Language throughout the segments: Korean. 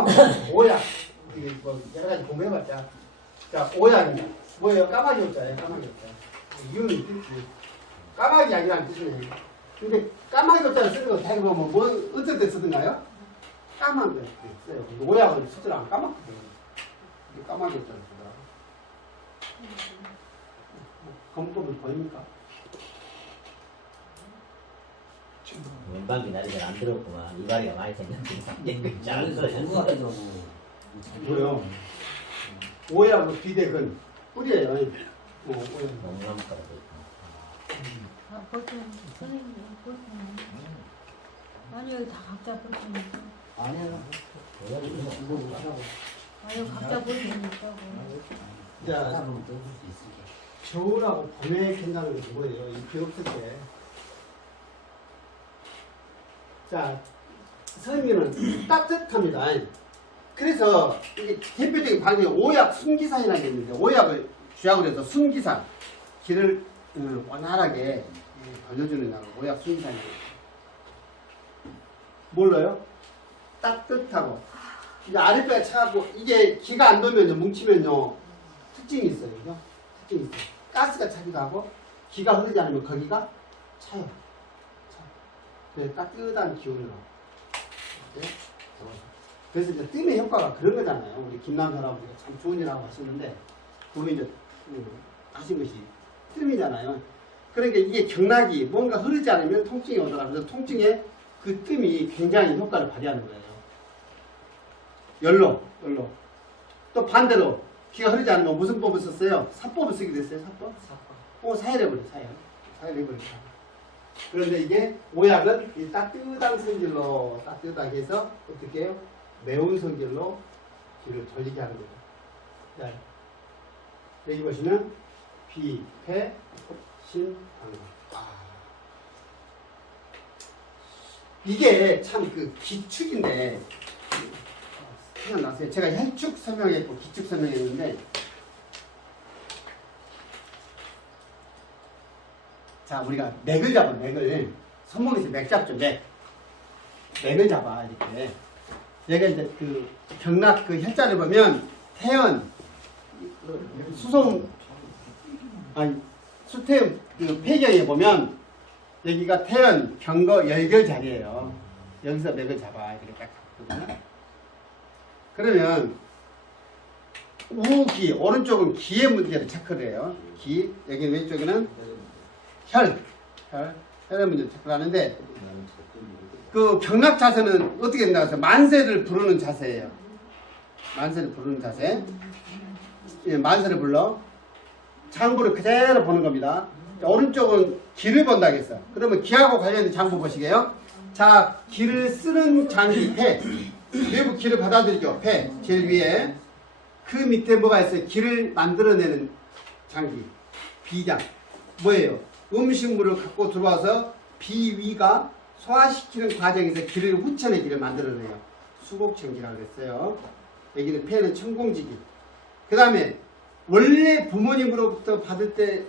오약, 이게 뭐 여러 가지 공부해봤자. 자, 오약입니다. 뭐예요? 까마귀 없자예요, 까마귀 없자. 이유는 있겠지. 까마귀 약이라는 뜻이네요. 근데 까마귀 없자를 쓰는 거 대개 보면 뭐, 어떨 때 쓰던가요? 까만 거 써요. 오약을 쓰질 않아, 까맣거든요. 까마귀 없자를 쓰더라. 검법은 보입니까? 왼방이 날이 잘 안 들었구만. 이발이가 많이 생겼는데. 잘안 좋은 거 들어. 같기도 하고. 뭐요? 오약으로 비대근 뿌리예요. 오약. 농담가도 아, 보통 선생님 보통 아니 여기 다 각자 보통이니까 아니야. 이거 못하고. 아 여기 각자 보통이 있다고. 자, 따로 떠줄 수 있을게. 겨울하고 봄에 캔다는 게 뭐예요? 이렇게 없을 때. 자, 성미는 따뜻합니다. 그래서 이게 대표적인 방법이 오약 순기산이라는 게 있는데, 오약을 주약으로 해서 순기산, 기를 원활하게 벌려주는 약을 오약 순기산이에요. 몰라요? 따뜻하고. 이제 아랫배가 차고, 이게 기가 안 돌면요, 뭉치면요, 특징이 있어요. 그죠? 특징이 있어요. 가스가 차기도 하고, 기가 흐르지 않으면 거기가 차요. 네, 따뜻한 기운으로. 네? 그래서 이제 뜸의 효과가 그런 거잖아요. 우리 김남현 아버지가 참 좋은 일하고 하시는데, 그거 이제 하신 것이 뜸이잖아요. 그러니까 이게 경락이 뭔가 흐르지 않으면 통증이 오더라. 그래서 통증에 그 뜸이 굉장히 효과를 발휘하는 거예요. 열로. 또 반대로 기가 흐르지 않으면 무슨 법을 썼어요? 사법을 쓰게 됐어요. 사법? 사열해버려. 사열해버리죠. 그런데 이게 오약은 이 따뜻한 성질로 따뜻하게 해서 어떻게 해요? 매운 성질로 기를 돌리게 하는 거죠. 자, 여기 보시면 비, 폐, 신, 방광. 이게 참 그 기축인데 생각나세요? 제가 혈축 설명했고 기축 설명했는데, 자, 우리가 맥을 잡아, 맥을. 손목에서 맥 잡죠, 맥. 맥을 잡아, 이렇게. 얘가 이제 그 경락 그 혈자를 보면 태연, 수송, 아니, 수태음 그 폐경에 보면 여기가 태연, 경거, 열결 자리예요. 여기서 맥을 잡아, 이렇게 딱 잡거든요. 그러면 우기, 오른쪽은 기의 문제를 체크를 해요. 기, 여기 왼쪽에는 혈의 문제를 체크를 하는데, 그 경락 자세는 어떻게 된다고 해서 만세를 부르는 자세예요. 만세를 부르는 자세. 예, 만세를 불러. 장부를 그대로 보는 겁니다. 자, 오른쪽은 기를 본다고 했어. 그러면 기하고 관련된 장부 보시게요. 자, 기를 쓰는 장기, 폐. 외부 기를 받아들이죠. 폐. 제일 위에. 그 밑에 뭐가 있어요? 기를 만들어내는 장기. 비장. 뭐예요? 음식물을 갖고 들어와서 비위가 소화시키는 과정에서 기를 후천의 만들어내요. 수곡천기라고 그랬어요. 여기는 폐는 천공지기. 그 다음에 원래 부모님으로부터 받을 때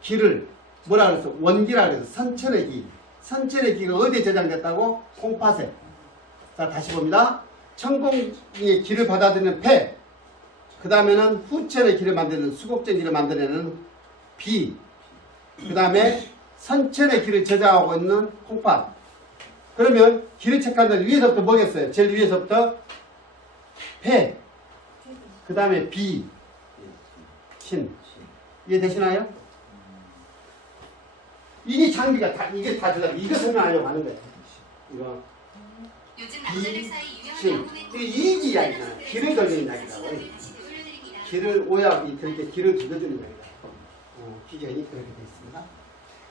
기를 뭐라 그랬어? 원기라 그래서 선천의 기. 선천의 기가 어디에 저장됐다고? 콩팥에. 자, 다시 봅니다. 천공의 기를 받아들이는 폐. 그 다음에는 후천의 기를 만드는 수곡전기를 만들어내는 비. 그 다음에 선천의 기를 저장하고 있는 콩팥. 그러면 기를 체크하는 위에서부터 뭐겠어요? 제일 위에서부터 폐. 그 다음에 비. 신. 이해되시나요? 이게 장비가 다, 이게 다 들어가. 이거 설명하려고 하는 거예요. 이거. 요즘 남자들 사이 유명한 신. 야구맨 이기 이야기잖아요. 기를 돌리는 이야기라고. 기를 오약이 그렇게 기를 두드리는 이야기다. 기견이 그렇게 되어 있습니다.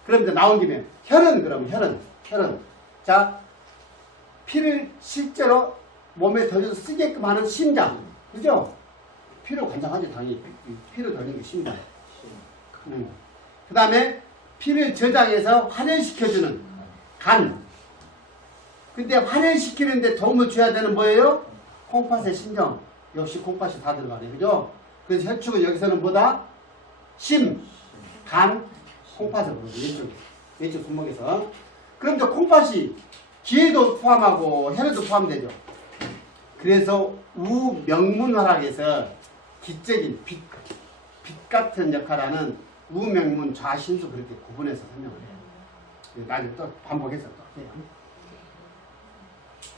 그럼 이제 나온 김에 혈은 그럼 혈은 자, 피를 실제로 몸에 던져서 쓰게끔 하는 심장, 그죠? 피를 관장하지 당연히. 피를 돌리는 게 심장. 그 다음에 피를 저장해서 활혈시켜주는 간. 근데 활혈시키는데 도움을 줘야 되는 뭐예요? 콩팥의 신경. 역시 콩팥이 다 들어가네, 그죠? 그래서 혈축은 여기서는 뭐다? 심, 간, 콩팥을 부르죠. 왼쪽 손목에서. 그럼 이제 콩팥이 기에도 포함하고 혈에도 포함되죠. 그래서 우명문화락에서 기적인 빛 같은 역할하는 우명문 좌신수 그렇게 구분해서 설명을 해요. 나중에 또 반복해서 또 해요.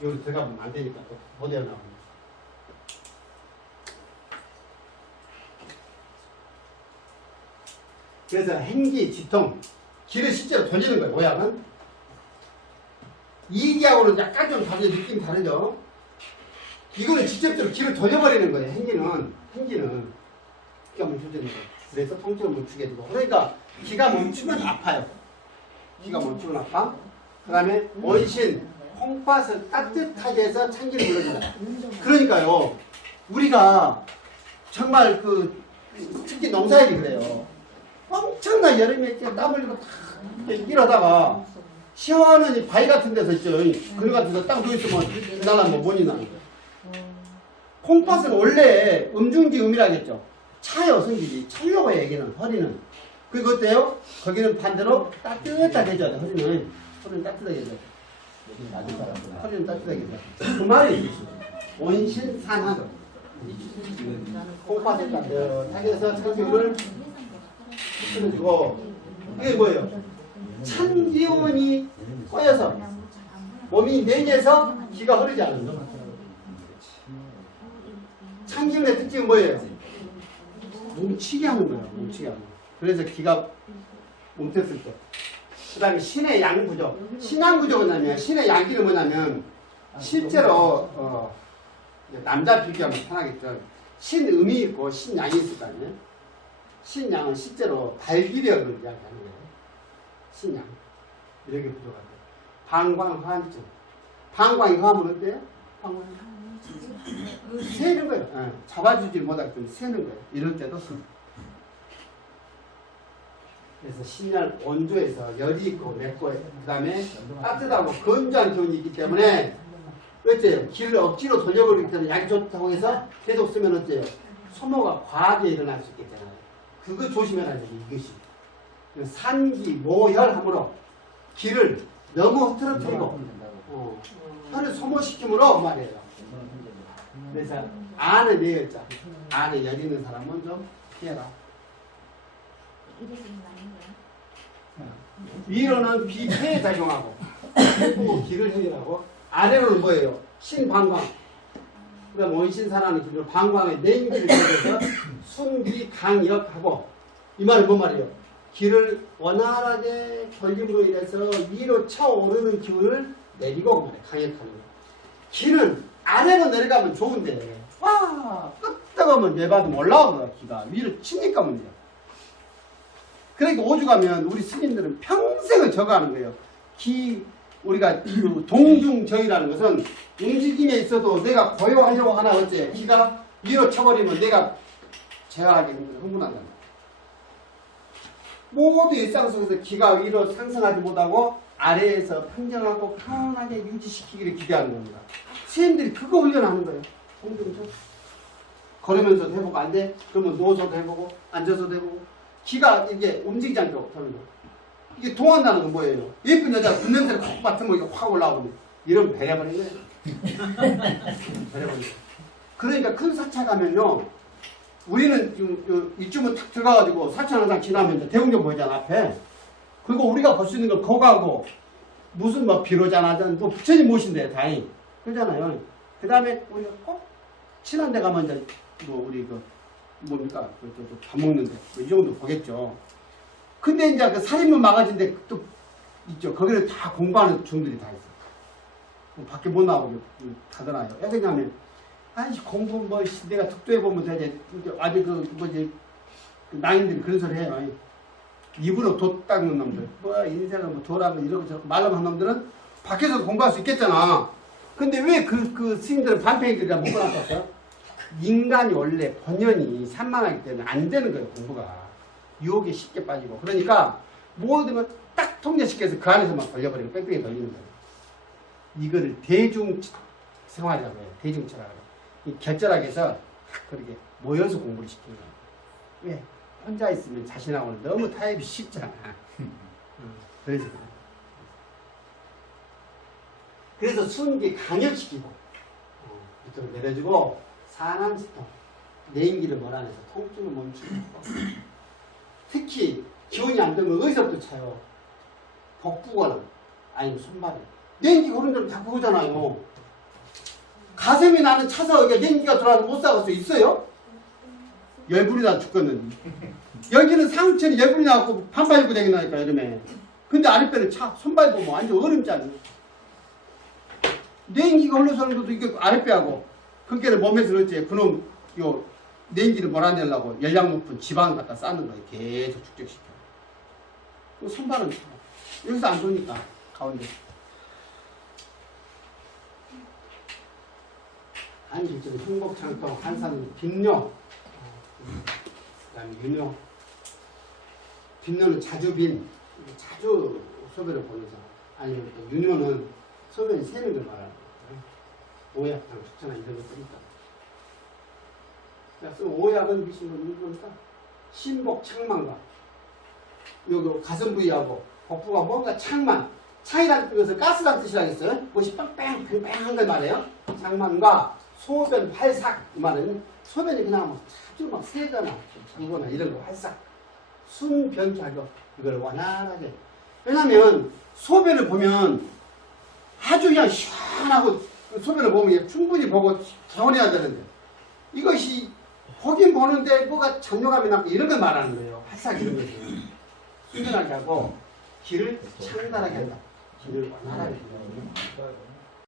여기 들어가면 안 되니까 또 못 헤어나옵니다. 그래서 행기, 지통, 길을 실제로 돌리는 거예요. 모양은 이기하고는 약간 좀 다르죠. 느낌이 다르죠. 이거는 직접적으로 길을 돌려버리는 거예요. 행기는 기가 멈춰지는 거예요. 그래서 통증을 멈추게 되고, 그러니까 기가 멈추면 아파요. 기가 멈추면 아파. 그 다음에 원신, 콩팥을 따뜻하게 해서 찬기를 불러준다. 그러니까요, 우리가 정말 특히 농사일이 그래요. 엄청난 여름에 이렇게 땀 흘리고 탁 이러다가 시원한 이 바위 같은 데서 있죠. 그늘 같은 데서 딱 누워있으면 나는 뭐 원이 나는 거예요. 콩팥은 원래 음중지 음이라고 했죠. 차요, 성질이. 차려고 해요, 여기는, 허리는. 그리고 어때요? 거기는 반대로 따뜻하게 해줘야 돼, 허리는. 허리는 따뜻하게 해줘야 돼. 허리는 따뜻하게 해줘야 돼. 그 말이 원신산하죠. 콩팥을 따뜻하게 해서 찬기를 틀어주고, 이게 뭐예요? 찬 기운이 꼬여서 몸이 냉해서 기가 흐르지 않는 거. 찬 기운의 특징은 뭐예요? 뭉치게 하는 거예요. 뭉치게 하는 거. 그래서 기가 뭉쳤을 때. 그 다음에 신의 양 부족. 신양 부족은 뭐냐면, 신의 양기는 뭐냐면, 실제로, 남자 비교하면 편하겠죠. 신음이 있고 신양이 있을 거 아니에요? 신양은 실제로 발기력을 이야기하는 거예요. 신양. 이렇게 부족하죠. 방광환증. 방광이 화하면 어때요? 방광이 새는 거예요. 네. 잡아주지 못하기 때문에 새는 거예요. 이럴 때도 그래서 신약 온조에서 열이 있고 맵고 그 다음에 따뜻하고 건조한 기운이 있기 때문에 어째요? 기를 억지로 돌려버리기 때문에 약이 좋다고 해서 계속 쓰면 어째요? 소모가 과하게 일어날 수 있겠잖아요. 그거 조심해야 돼요. 이것이 산기 모혈함으로 기를 너무 흐트러뜨리고 혈을 소모시킴으로 말이에요. 그래서 안에 내열자, 안에 열 있는 사람은 좀 피해라. 위로는 비폐에 작용하고 해보고 기를 해결하고, 아래로는 뭐예요? 신방광. 그다음 원신산하는 기로 방광의 냉기를 내려서 순기 강역하고, 이 말은 뭔 말이에요? 기를 원활하게 돌림으로 인해서 위로 차오르는 기운을 내리고 말이에요. 강역하는 거예요. 기는 아래로 내려가면 좋은데, 와, 끄떡하면 내받으면 올라오더라. 기가 위로 치니까 문제야. 그러니까 오죽하면 우리 스님들은 평생을 저거하는 거예요. 우리가 동중정이라는 것은 움직임에 있어도 내가 고요하려고 하나 어째 기가 위로 쳐버리면 내가 제어하기 힘들어 흥분한다. 모두 일상 속에서 기가 위로 상승하지 못하고 아래에서 평정하고 편안하게 유지시키기를 기대하는 겁니다. 스님들이 그거 훈련하는 거예요. 걸으면서도 해보고 안 돼? 그러면 누워서도 해보고 앉아서도 해보고. 기가 이게 움직이지 않도록 하는 거예요. 이게 동한다는 건 뭐예요? 예쁜 여자가 그 냄새를 콕 맡으면 이게 확 올라오거든요. 이러면 배려버린 거예요. 배려버린 거예요. 그러니까 큰 사차 가면요, 우리는 이쯤은 탁 들어가가지고 사차 항상 지나면 대웅전 보이잖아, 앞에. 그리고 우리가 볼 수 있는 건 거가고 무슨 뭐 비로자나든 뭐 부처님 모신대 다행히 그러잖아요. 그 다음에 우리가 꼭 친한 데 가면 이제 뭐 우리 뭡니까? 밥 먹는데. 이 정도 보겠죠. 근데 이제 그 살인문 마가진데 또 있죠. 거기를 다 공부하는 중들이 다 있어. 밖에 못 나오고 가더라요. 왜 그러냐면, 아니, 공부 뭐, 내가 특도해보면 되지. 아직 낭인들이 그런 소리 해요. 입으로 돛 닦는 놈들. 뭐, 인생을 뭐, 도라고 이러고 저러고 말로만 한 놈들은 밖에서도 공부할 수 있겠잖아. 근데 왜 그 스님들은 반팽이들이라 못 가놨었어요? 인간이 원래 본연이 산만하기 때문에 안 되는 거예요, 공부가. 유혹에 쉽게 빠지고. 그러니까 모든 걸 딱 통제시켜서 그 안에서만 걸려버리고 뺑뺑이 돌리는 거예요. 이거를 대중생활이라고 해요. 대중철학이라고. 이 결절하게 해서 그렇게 모여서 공부를 시키는 거예요. 왜? 혼자 있으면 자신하고는 너무 타협이 쉽잖아. 그래서 그래요. 그래서 순기 강역시키고 스톱을 내려주고 산암 스톱. 냉기를 몰아내서 통증을 멈추고 특히 기운이 안 되면 어디서부터 차요? 복부거나 아니면 손발이. 냉기가 흐른 데는 다 그거잖아요. 가슴이 나는 차서 이게 냉기가 들어와서 못 살아갈 수 있어요? 열불이 나 죽겠는데. 여기는 상체는 열불이 나갖고 반발 입고 다닌다니까 이러면. 근데 아랫배는 차, 손발 보면 완전 얼음짜리. 냉기가 흘러서 오는 것도 이게 아랫배하고 그게는 몸에 들었지. 그놈 요 냉기를 몰아내려고 열량 높은 지방 갖다 쌓는 거예요. 계속 축적시켜. 또 손발은 차. 여기서 안 좋으니까 가운데. 한일전 흥복창동 한산 빈뇨. 그다음에 윤효. 빈뇨는 자주빈. 자주 소변을 보는 사람. 아니면 또 윤효는 소변이 새는 걸 말하는 거예요. 오약당, 숙제나 이런 것들이니까. 그래서 오약은 미신 건 이겁니까? 신복 창만과 여기 가슴 부위하고 복부가 뭔가 창만. 창이라는 뜻에서 가스라는 뜻이라겠어요. 무엇이 빵빵 팽팽한 걸 말해요. 창만과 소변 활삭 이 말은 소변이 그냥 막 자주 막 새거나 부거나 이런 거 활삭 순 변기하고 이걸 원활하게. 왜냐면 소변을 보면 아주 그냥 시원하고 그 소변을 보면 충분히 보고 개운해야 되는데 이것이 보긴 보는데 뭐가 잔뇨감이 나고 이런 걸 말하는 거예요. 활삭 이런 것을 순전하게 하고 길을 창달하게 한다. 길을 원활하게 한다.